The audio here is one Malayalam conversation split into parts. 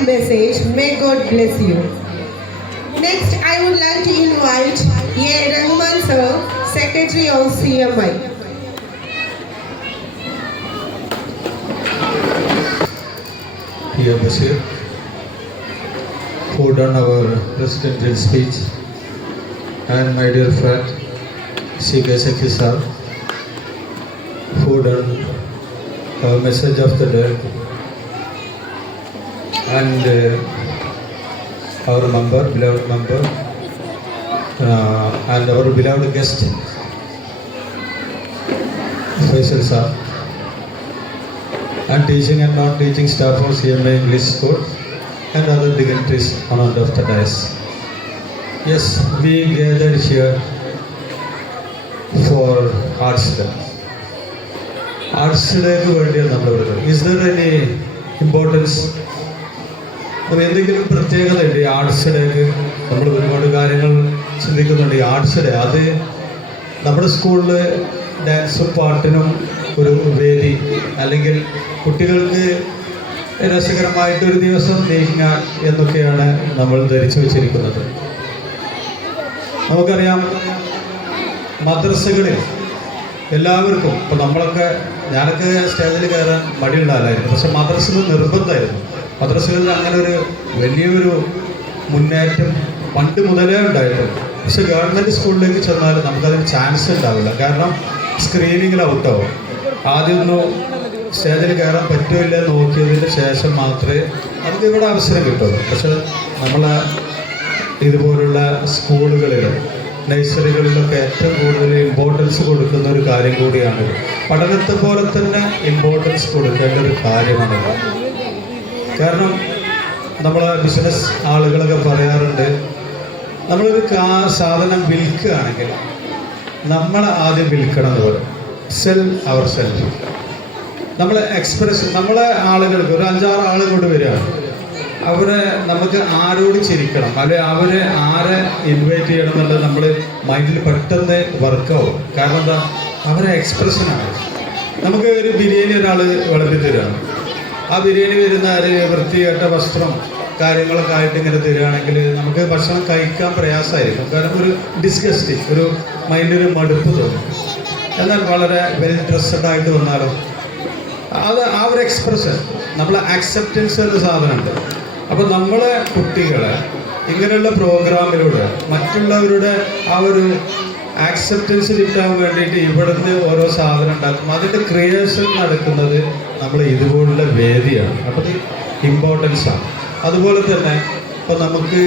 wonderful message. May God bless you. Next, I would like to invite A. Rahman sir, Secretary of CMI. Dear Bashir, who done our presidential speech, and my dear friend C.K. Sekhi sir, who done our message of the day, and our member, beloved member, and our beloved guest, Faisal sir, and teaching and non-teaching staff of CMI English School and other dignitaries on and of the dais. Yes, we gathered here for Arts Day. Arts Day is there any importance? എന്തെങ്കിലും പ്രത്യേകതയുണ്ട് ഈ ആർട്സ് ഡേക്ക്? നമ്മൾ ഒരുപാട് കാര്യങ്ങൾ ചിന്തിക്കുന്നുണ്ട്. ഈ ആർട്സ് ഡേ അത് നമ്മുടെ സ്കൂളിൽ ഡാൻസും പാട്ടിനും ഒരു വേദി, അല്ലെങ്കിൽ കുട്ടികൾക്ക് രസകരമായിട്ടൊരു ദിവസം നീങ്ങാൻ എന്നൊക്കെയാണ് നമ്മൾ ധരിച്ചു വച്ചിരിക്കുന്നത്. നമുക്കറിയാം, മദ്രസകളിൽ എല്ലാവർക്കും, ഇപ്പോൾ നമ്മളൊക്കെ, ഞാനൊക്കെ സ്റ്റേജിൽ കയറാൻ മടിയുള്ള ആളായിരുന്നു, പക്ഷെ മദ്രസയിൽ നിർബന്ധമായിരുന്നു. മദ്രസകളിൽ അങ്ങനെ ഒരു വലിയൊരു മുന്നേറ്റം പണ്ട് മുതലേ ഉണ്ടായിട്ടുണ്ട്. പക്ഷെ ഗവൺമെൻറ് സ്കൂളിലേക്ക് ചെന്നാൽ നമുക്കതിന് ചാൻസ് ഉണ്ടാവില്ല. കാരണം സ്ക്രീനിങ്ങിൽ ഔട്ടാവും. ആദ്യമൊന്നും സ്റ്റേജിൽ കയറാൻ പറ്റുമില്ല നോക്കിയതിന് ശേഷം മാത്രമേ നമുക്ക് ഇവിടെ അവസരം കിട്ടുള്ളൂ. പക്ഷെ നമ്മളെ ഇതുപോലുള്ള സ്കൂളുകളിൽ, നഴ്സറികളിലൊക്കെ ഏറ്റവും കൂടുതൽ ഇമ്പോർട്ടൻസ് കൊടുക്കുന്ന ഒരു കാര്യം കൂടിയാണ്. പഠനത്തെ പോലെ തന്നെ ഇമ്പോർട്ടൻസ് കൊടുക്കേണ്ട ഒരു കാര്യമാണത്. കാരണം നമ്മളെ ബിസിനസ് ആളുകളൊക്കെ പറയാറുണ്ട്, നമ്മളൊരു സാധനം വിൽക്കുകയാണെങ്കിൽ നമ്മൾ ആദ്യം വിൽക്കണം എന്ന് പറയും. Sell our self. നമ്മളെ എക്സ്പ്രഷൻ, നമ്മളെ ആളുകൾക്ക് ഒരു 5-6 ആളുകളോട് വരികയാണ്, അവരെ നമുക്ക് ആരോട് ചിരിക്കണം, അല്ലെങ്കിൽ അവരെ ആരെ ഇൻവൈറ്റ് ചെയ്യണം എന്നുള്ളത് നമ്മൾ മൈൻഡിൽ പെട്ടെന്ന് വർക്കാവും. കാരണം എന്താ, അവരെ എക്സ്പ്രഷനാണ്. നമുക്ക് ഒരു ബിരിയാണി ഒരാൾ വിളമ്പി തരികയാണ്, ആ ബിരിയാണി വരുന്ന ഒരു വൃത്തികെട്ട വസ്ത്രം കാര്യങ്ങളൊക്കെ ആയിട്ട് ഇങ്ങനെ തരികയാണെങ്കിൽ നമുക്ക് ഭക്ഷണം കഴിക്കാൻ പ്രയാസമായിരിക്കും. കാരണം ഒരു ഡിസ്ഗസ്റ്റിങ്, ഒരു മൈൻഡിന് മടുപ്പ് തോന്നും. എന്നാൽ വളരെ വെൽ ഡ്രസ്സഡ് ആയിട്ട് വന്നാലും അത് ആ ഒരു എക്സ്പ്രഷൻ, നമ്മളെ അക്സെപ്റ്റൻസ് എന്ന സാധനമുണ്ട്. അപ്പോൾ നമ്മളെ കുട്ടികളെ ഇങ്ങനെയുള്ള പ്രോഗ്രാമിലൂടെ മറ്റുള്ളവരുടെ ആ ഒരു ആക്സെപ്റ്റൻസ് കിട്ടാൻ വേണ്ടിയിട്ട് ഇവിടുന്ന് ഓരോ സാധനം ഉണ്ടാക്കും. അതിൻ്റെ ക്രിയേഷൻ നടക്കുന്നത് നമ്മൾ ഇതുപോലുള്ള വേദിയാണ്. അപ്പോൾ ഇത് ഇമ്പോർട്ടൻസാണ്. അതുപോലെ തന്നെ ഇപ്പോൾ നമുക്ക്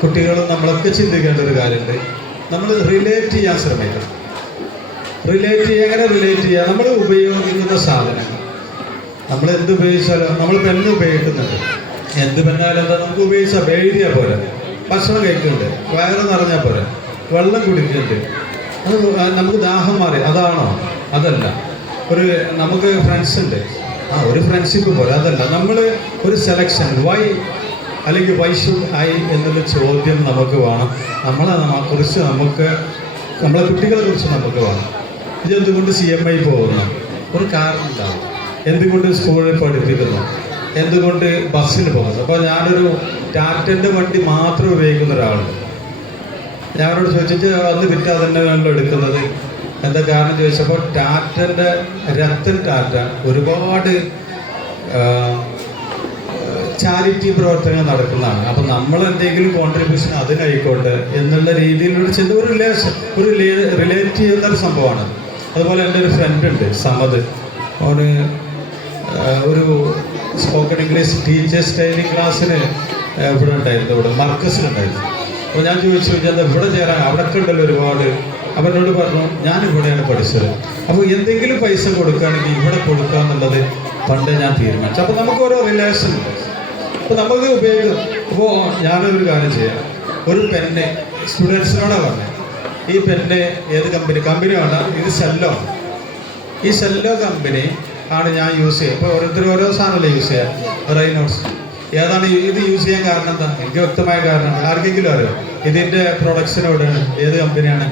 കുട്ടികളും നമ്മളൊക്കെ ചിന്തിക്കേണ്ട ഒരു കാര്യമുണ്ട്, നമ്മൾ റിലേറ്റ് ചെയ്യാൻ ശ്രമിക്കണം. എങ്ങനെ റിലേറ്റ് ചെയ്യുക? നമ്മൾ ഉപയോഗിക്കുന്ന സാധനങ്ങൾ, നമ്മൾ എന്ത് ഉപയോഗിച്ചാലും, നമ്മൾ പെണ്ണ് ഉപയോഗിക്കുന്നുണ്ട്, എന്ത് പെണ്ണാലും എന്താ, നമുക്ക് ഉപയോഗിച്ചാൽ എഴുതിയാൽ പോരെ. ഭക്ഷണം കഴിക്കുന്നുണ്ട്, വയറ് നിറഞ്ഞാൽ പോരെ. വെള്ളം കുടിക്കുന്നുണ്ട്, അത് നമുക്ക് ദാഹം മാറി, അതാണോ? അതല്ല. നമുക്ക് ഫ്രണ്ട്സ് ഉണ്ട്, ഒരു ഫ്രണ്ട്ഷിപ്പ് പോലെ, അതല്ല. നമ്മൾ ഒരു സെലക്ഷൻ, വൈ അല്ലെങ്കിൽ വൈ ഷുഡ് ഐ എന്നുള്ള ചോദ്യം നമുക്ക് വേണം. നമ്മളെക്കുറിച്ച് നമുക്ക്, നമ്മളെ കുട്ടികളെ കുറിച്ച് നമുക്ക് വേണം. ഇതെന്തുകൊണ്ട് CMI പോകുന്നു? ഒരു കാരണം ഉണ്ടാവും. എന്തുകൊണ്ട് സ്കൂളിൽ പഠിപ്പിക്കുന്നു? എന്തുകൊണ്ട് ബസ്സിന് പോകുന്നു? അപ്പോൾ ഞാനൊരു ടാറ്റൻ്റെ വണ്ടി മാത്രം ഉപയോഗിക്കുന്ന ഒരാളുണ്ട്. ഞാനോട് ചോദിച്ചിട്ട് അന്ന് വിറ്റാ തന്നെയാണല്ലോ എടുക്കുന്നത്, എന്താ കാരണം ചോദിച്ചപ്പോൾ ടാറ്റൻ്റെ രത്തൻ ടാറ്റ ഒരുപാട് ചാരിറ്റി പ്രവർത്തനങ്ങൾ നടക്കുന്നതാണ്. അപ്പം നമ്മൾ എന്തെങ്കിലും കോൺട്രിബ്യൂഷൻ അതിനായിക്കോട്ടെ എന്നുള്ള രീതിയിലുള്ള ചിന്ത, ഒരു റിലേറ്റ് ചെയ്യുന്നൊരു സംഭവമാണ്. അതുപോലെ എൻ്റെ ഒരു ഫ്രണ്ട് ഉണ്ട്, സമദ്. അവന് ഒരു സ്പോക്കൺ ഇംഗ്ലീഷ് ടീച്ചേഴ്സ് ട്രെയിനിങ് ക്ലാസ്സിന് ഇവിടെ ഉണ്ടായിരുന്നു, ഇവിടെ മർക്കസിലുണ്ടായിരുന്നു. അപ്പോൾ ഞാൻ ചോദിച്ചു, എന്താ ഇവിടെ ചേരാൻ? അവിടെയൊക്കെ ഉണ്ടല്ലോ ഒരുപാട്. അപ്പം എന്നോട് പറഞ്ഞു, ഞാനിവിടെയാണ് പഠിച്ചത്, അപ്പോൾ എന്തെങ്കിലും പൈസ കൊടുക്കുകയാണെങ്കിൽ ഇവിടെ കൊടുക്കുക എന്നുള്ളത് പണ്ടേ ഞാൻ തീരുമാനിച്ചു. അപ്പോൾ നമുക്ക് ഓരോ റിലേഷൻ ഉണ്ട്, അപ്പോൾ നമുക്ക് ഉപയോഗിക്കും. അപ്പോൾ ഞാനൊരു കാര്യം ചെയ്യാം, ഒരു പെന്ന് സ്റ്റുഡൻസിനോടാണ് പറഞ്ഞത്, ഈ പെന്ന് ഏത് കമ്പനി വേണം, ഇത് സെല്ലോ. ഈ സെല്ലോ കമ്പനി ആണ് ഞാൻ യൂസ് ചെയ്യുക. ഇപ്പോൾ ഓരോരുത്തരും ഓരോ സാധനമല്ലേ യൂസ് ചെയ്യുക. റൈനോട്സ് ഏതാണ് ഇത് യൂസ് ചെയ്യാൻ കാരണം? എന്താ? എനിക്ക് വ്യക്തമായ കാരണം. ആർക്കെങ്കിലും അറിയോ ഇതിൻ്റെ പ്രൊഡക്ഷനോടാണ്, ഏത് കമ്പനിയാണ്?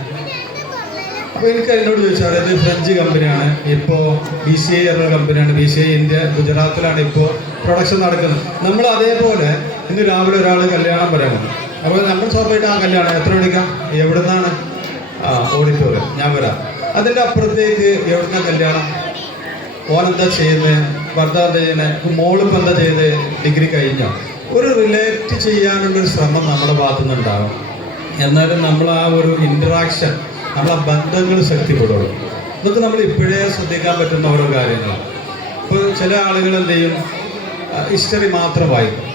അപ്പോൾ എനിക്ക് എന്നോട് ചോദിച്ചാൽ ഇത് ഫ്രഞ്ച് കമ്പനിയാണ്, ഇപ്പോൾ BCI എന്ന കമ്പനിയാണ്, BCI ഇന്ത്യ ഗുജറാത്തിലാണ് ഇപ്പോൾ പ്രൊഡക്ഷൻ നടക്കുന്നത്. നമ്മൾ അതേപോലെ ഇന്ന് രാവിലെ ഒരാൾ കല്യാണം പറയാൻ വന്നു. അപ്പോൾ നമ്മൾ സ്വാഭാവികമായിട്ട് ആ കല്യാണം എത്ര വിളിക്കാം, എവിടെ നിന്നാണ്, ഓഡിറ്റോറിയം, ഞാൻ വരാം. അതിൻ്റെ അപ്പുറത്തേക്ക് എവിടുന്ന കല്യാണം, ഓനെന്താ ചെയ്യുന്നത്, ഭർത്താവ് എന്താ ചെയ്യുന്നത്, മോളിപ്പോൾ എന്താ ചെയ്ത്, ഡിഗ്രി കഴിഞ്ഞോ, ഒരു റിലേറ്റ് ചെയ്യാനുള്ളൊരു ശ്രമം നമ്മുടെ ഭാഗത്തു നിന്നുണ്ടാവും. എന്നാലും നമ്മൾ ആ ഒരു ഇൻറ്ററാക്ഷൻ, നമ്മളെ ബന്ധങ്ങൾ ശക്തിപ്പെടുള്ളൂ. ഇതൊക്കെ നമ്മൾ ഇപ്പോഴേ ശ്രദ്ധിക്കാൻ പറ്റുന്ന ഓരോ കാര്യങ്ങളാണ്. ഇപ്പോൾ ചില ആളുകൾ എന്ത് ചെയ്യും, ഹിസ്റ്ററി മാത്രം വായിക്കും.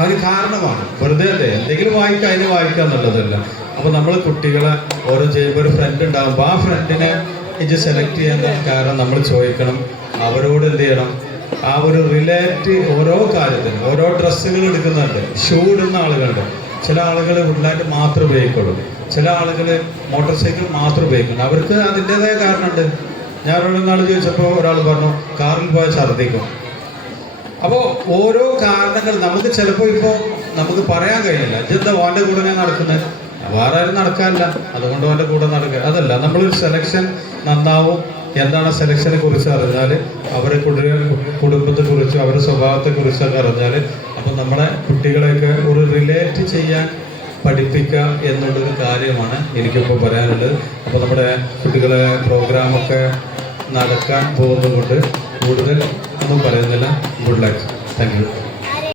അതിന് കാരണമാണ് വെറുതെ എന്തെങ്കിലും വായിക്കുക, അതിന് വായിക്കുക എന്നുള്ളതല്ല. അപ്പോൾ നമ്മൾ കുട്ടികളെ ഓരോ ചെയ്യുമ്പോൾ ഒരു ഫ്രണ്ട് ഉണ്ടാകുമ്പോൾ ആ ഫ്രണ്ടിനെ ഇത് സെലക്ട് ചെയ്യാൻ കാരണം നമ്മൾ ചോദിക്കണം, അവരോട് എന്ത് ചെയ്യണം, ആ ഒരു റിലേറ്റ് ഓരോ കാര്യത്തിനും. ഓരോ ഡ്രസ്സുകൾ എടുക്കുന്നുണ്ട്, ഷൂ ഇടുന്ന ആളുകളുണ്ട്. ചില ആളുകൾ വുഡ്ലാൻഡ് മാത്രം ഉപയോഗിക്കുള്ളൂ, ചില ആളുകൾ മോട്ടോർ സൈക്കിൾ മാത്രം ഉപയോഗിക്കുന്നുണ്ട്. അവർക്ക് അതിൻ്റെതായ കാരണമുണ്ട്. ഞാൻ ഒരാൾ ചോദിച്ചപ്പോൾ ഒരാൾ പറഞ്ഞു കാറിൽ പോയാൽ ഛർദ്ദിക്കും. അപ്പോൾ ഓരോ കാരണങ്ങൾ നമുക്ക് ചിലപ്പോൾ ഇപ്പോൾ നമുക്ക് പറയാൻ കഴിയില്ല. ഇതെന്താ ഓൻ്റെ കൂടെ ഞാൻ നടക്കുന്നത്, വേറെ ആരും നടക്കാനില്ല, അതുകൊണ്ട് ഓൻ്റെ കൂടെ നടക്കുക. അതല്ല, നമ്മളൊരു സെലക്ഷൻ നന്നാവും. എന്താണ് സെലക്ഷനെ കുറിച്ച് അറിഞ്ഞാൽ, അവരെ കുടുംബത്തെക്കുറിച്ചും അവരുടെ സ്വഭാവത്തെക്കുറിച്ചൊക്കെ അറിഞ്ഞാൽ, അപ്പം നമ്മളെ കുട്ടികളെയൊക്കെ ഒരു റിലേറ്റ് ചെയ്യാൻ പഠിപ്പിക്കുക എന്നുള്ളൊരു കാര്യമാണ് എനിക്കിപ്പോൾ പറയാനുള്ളത്. അപ്പോൾ നമ്മുടെ കുട്ടികളെ പ്രോഗ്രാമൊക്കെ നടക്കാൻ പോകുന്നതുകൊണ്ട് കൂടുതൽ ഒന്നും പറയുന്നില്ല. Good luck. Thank you.